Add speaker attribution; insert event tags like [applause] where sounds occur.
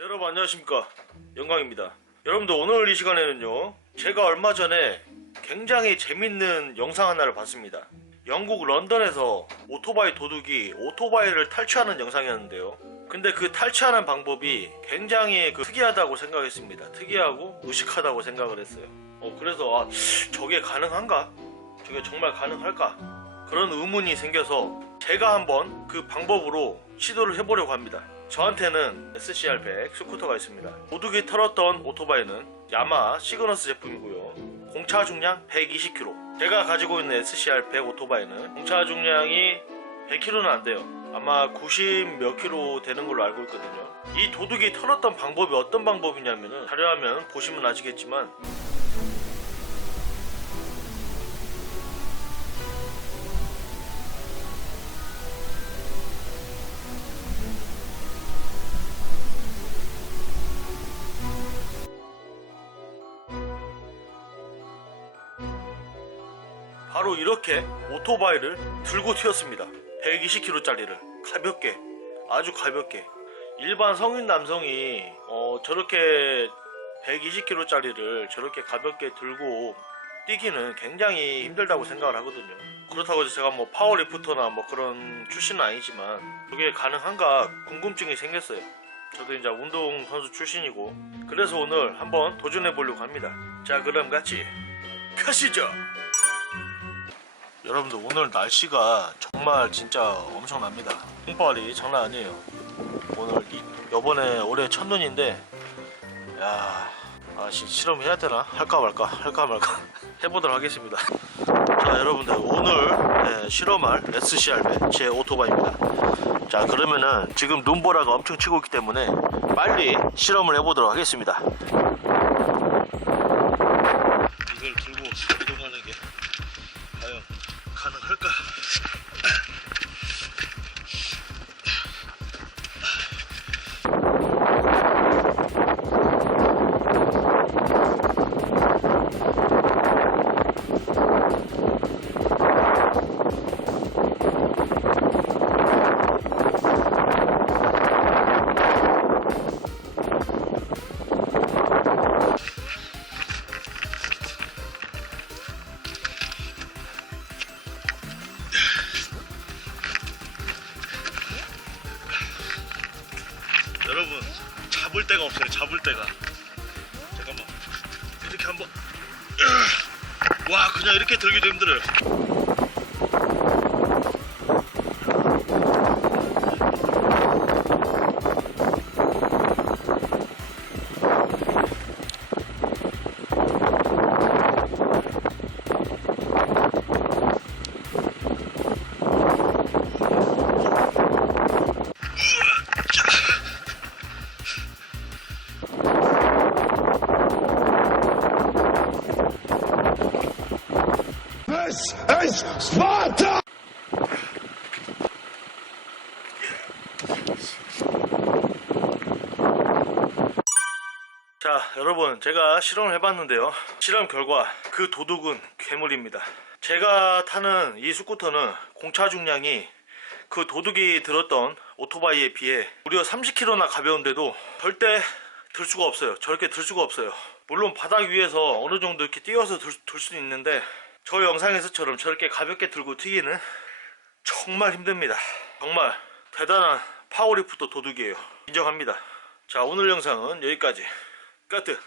Speaker 1: 여러분 안녕하십니까 영광입니다 여러분들 오늘 이 시간에는요 제가 얼마 전에 굉장히 재밌는 영상 하나를 봤습니다 영국 런던에서 오토바이 도둑이 오토바이를 탈취하는 영상이었는데요 근데 그 탈취하는 방법이 굉장히 그 특이하다고 생각했습니다 특이하고 의식하다고 생각을 했어요 어, 그래서 아, 저게 가능한가? 저게 정말 가능할까? 그런 의문이 생겨서 제가 한번 그 방법으로 시도를 해보려고 합니다. 저한테는 SCR100 스쿠터가 있습니다. 도둑이 털었던 오토바이는 야마 시그너스 제품이고요. 공차 중량 120kg. 제가 가지고 있는 SCR100 오토바이는 공차 중량이 100kg는 안 돼요. 아마 90 몇 킬로 되는 걸로 알고 있거든요. 이 도둑이 털었던 방법이 어떤 방법이냐면은 자료화면 보시면 아시겠지만 바로 이렇게 오토바이를 들고 튀었습니다. 120kg짜리를 가볍게 아주 가볍게 일반 성인 남성이 어, 저렇게 120kg짜리를 저렇게 가볍게 들고 뛰기는 굉장히 힘들다고 생각을 하거든요. 그렇다고 제가 뭐 파워리프터나 뭐 그런 출신은 아니지만 그게 가능한가 궁금증이 생겼어요. 저도 이제 운동선수 출신이고 그래서 오늘 한번 도전해 보려고 합니다. 자 그럼 같이 가시죠. 여러분들 오늘 날씨가 정말 진짜 엄청납니다. 콩발이 장난 아니에요. 오늘 이, 요번에 올해 첫눈인데 야 아씨 실험해야 되나 할까 말까 할까 말까 [laughs] 해보도록 하겠습니다. 자 여러분들 오늘 네, 실험할 SCR 제 오토바이입니다. 자 그러면은 지금 눈보라가 엄청 치고 있기 때문에 빨리 실험을 해보도록 하겠습니다. 이걸 들고 이동하는 게 여러분 잡을 데가 없어요 잡을 데가. 잠깐만. 이렇게 한번 와 그냥 이렇게 들기도 힘들어요
Speaker 2: Is Sparta!
Speaker 1: 자 여러분 제가 실험을 해봤는데요. 실험 결과 그 도둑은 괴물입니다. 제가 타는 이 스쿠터는 공차 중량이 그 도둑이 들었던 오토바이에 비해 무려 30kg나 가벼운데도 절대 들 수가 없어요. 저렇게 들 수가 없어요. 물론 바닥 위에서 어느 정도 이렇게 띄워서 들, 들 수는 있는데 저 영상에서처럼 저렇게 가볍게 들고 튀기는 정말 힘듭니다. 정말 대단한 파워리프터 도둑이에요. 인정합니다. 자 오늘 영상은 여기까지. 까트